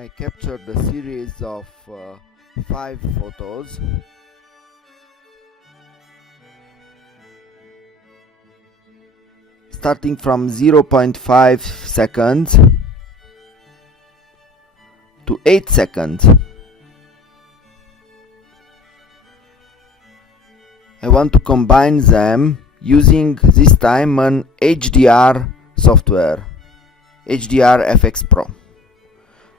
I captured a series of 5 photos. Starting from 0.5 seconds to 8 seconds. I want to combine them using this time an HDR software, HDR FX Pro.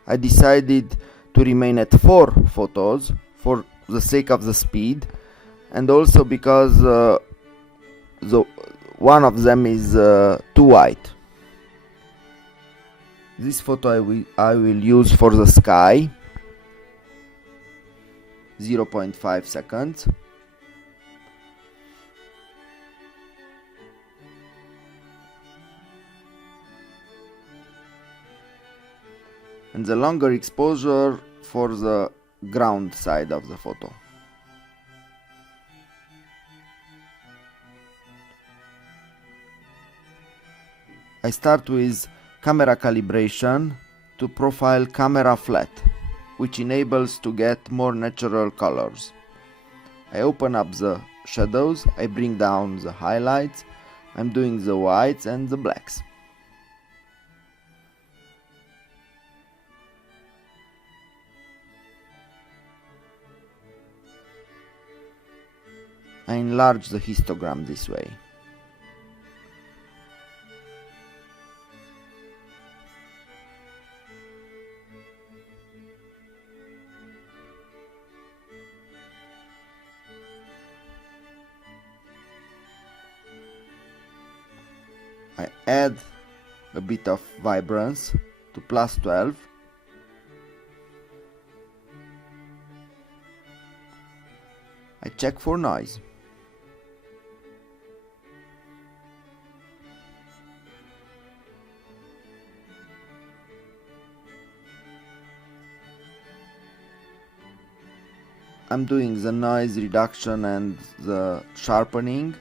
I decided to remain at 4 photos for the sake of the speed, and also because one of them is too white. This photo I will use for the sky, 0.5 seconds. And the longer exposure for the ground side of the photo. I start with camera calibration to profile camera flat, which enables to get more natural colors. I open up the shadows, I bring down the highlights, I'm doing the whites and the blacks. I enlarge the histogram this way. I add a bit of vibrance to +12. I check for noise. I'm doing the noise reduction and the sharpening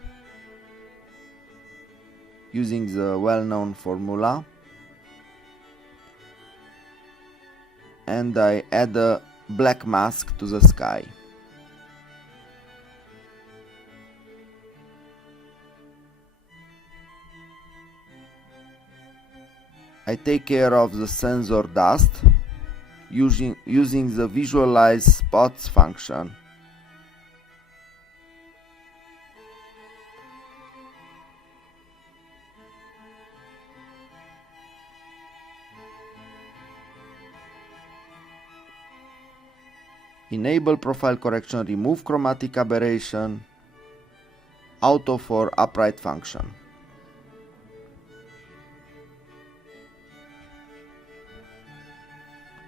using the well-known formula, and I add a black mask to the sky. I take care of the sensor dust using the visualize spots function. Enable profile correction, remove chromatic aberration, auto for upright function.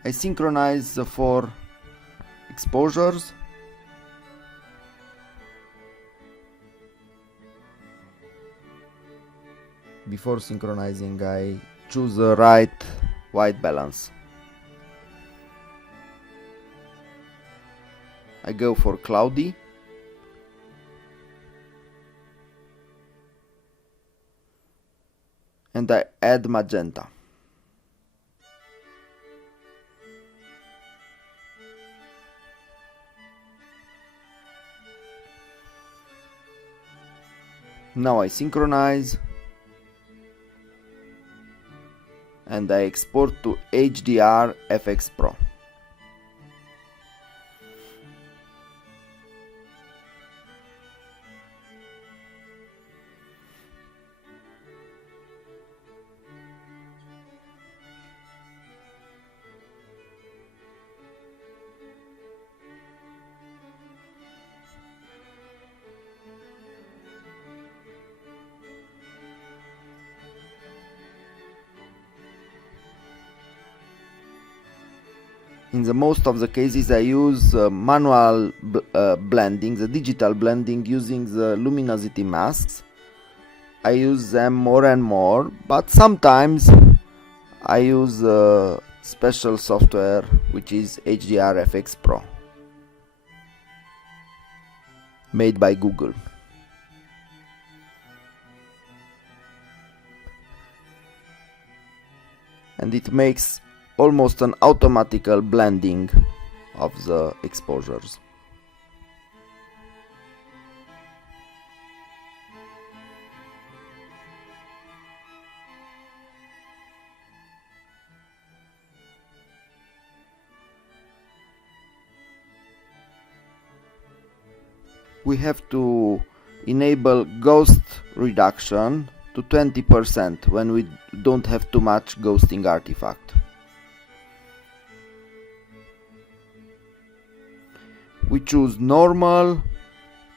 I synchronize the 4 exposures. Before synchronizing, I choose the right white balance. I go for cloudy. And I add magenta. Now I synchronize and I export to HDR FX Pro. In the most of the cases I use manual blending, the digital blending using the luminosity masks. I use them more and more, but sometimes I use special software which is HDR FX Pro, made by Google. And it makes almost an automatical blending of the exposures. We have to enable ghost reduction to 20% when we don't have too much ghosting artifact. We choose normal,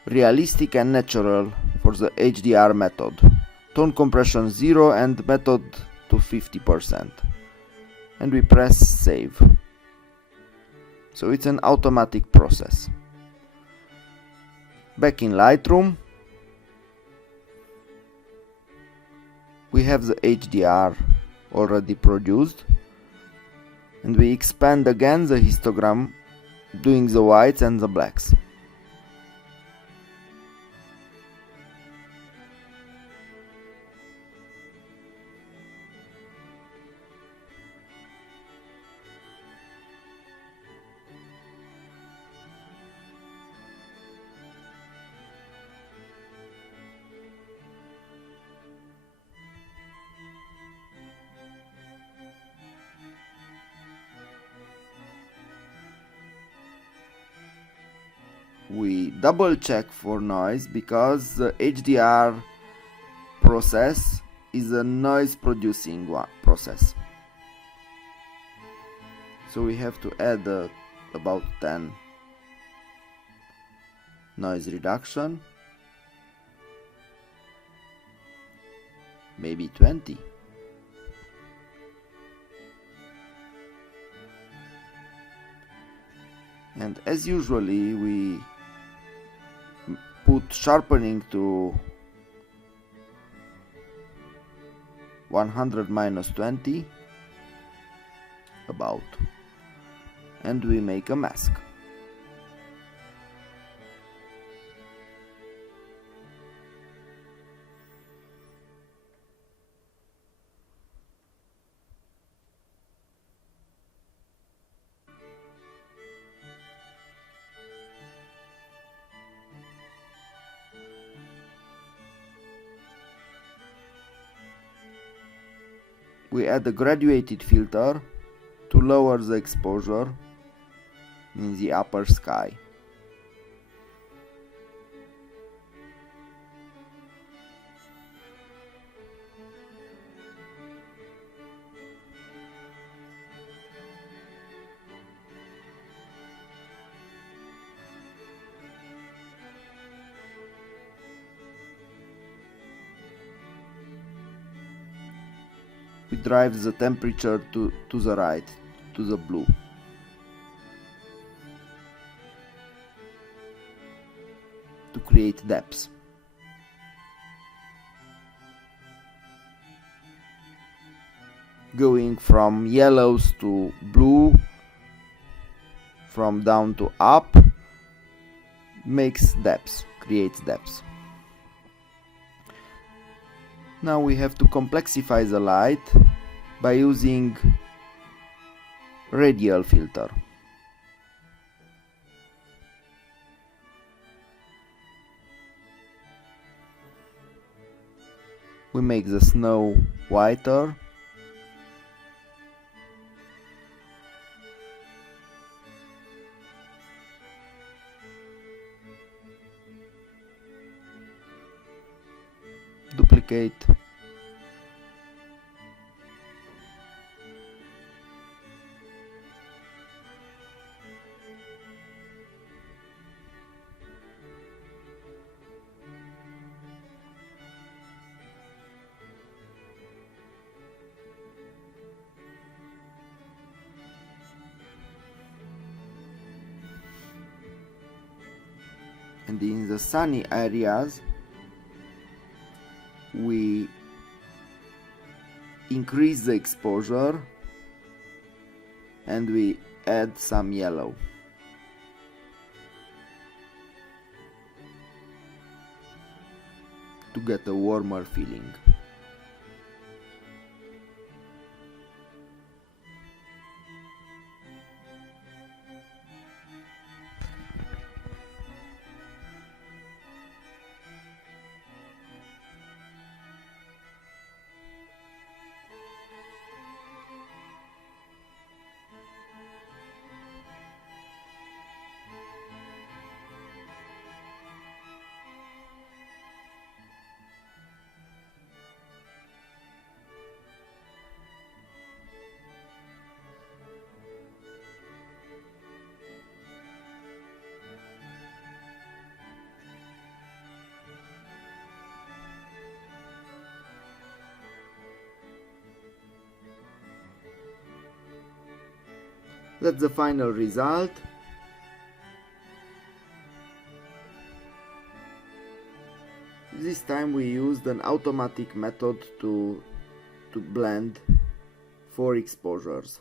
realistic and natural for the HDR method. Tone compression 0 and method to 50%. And we press save. So it's an automatic process. Back in Lightroom, we have the HDR already produced, and we expand again the histogram, doing the whites and the blacks. We double check for noise because the HDR process is a noise producing process. So we have to add about 10 noise reduction, maybe 20. And as usually we put sharpening to 100 minus 20 about, and we make a mask. We add a graduated filter to lower the exposure in the upper sky. We drive the temperature to the right, to the blue. To create depths. Going from yellows to blue, from down to up, makes depths, creates depths. Now we have to complexify the light by using radial filter. We make the snow whiter. Duplicate. And in the sunny areas we increase the exposure and we add some yellow. To get a warmer feeling. That's the final result. This time we used an automatic method to blend 4 exposures.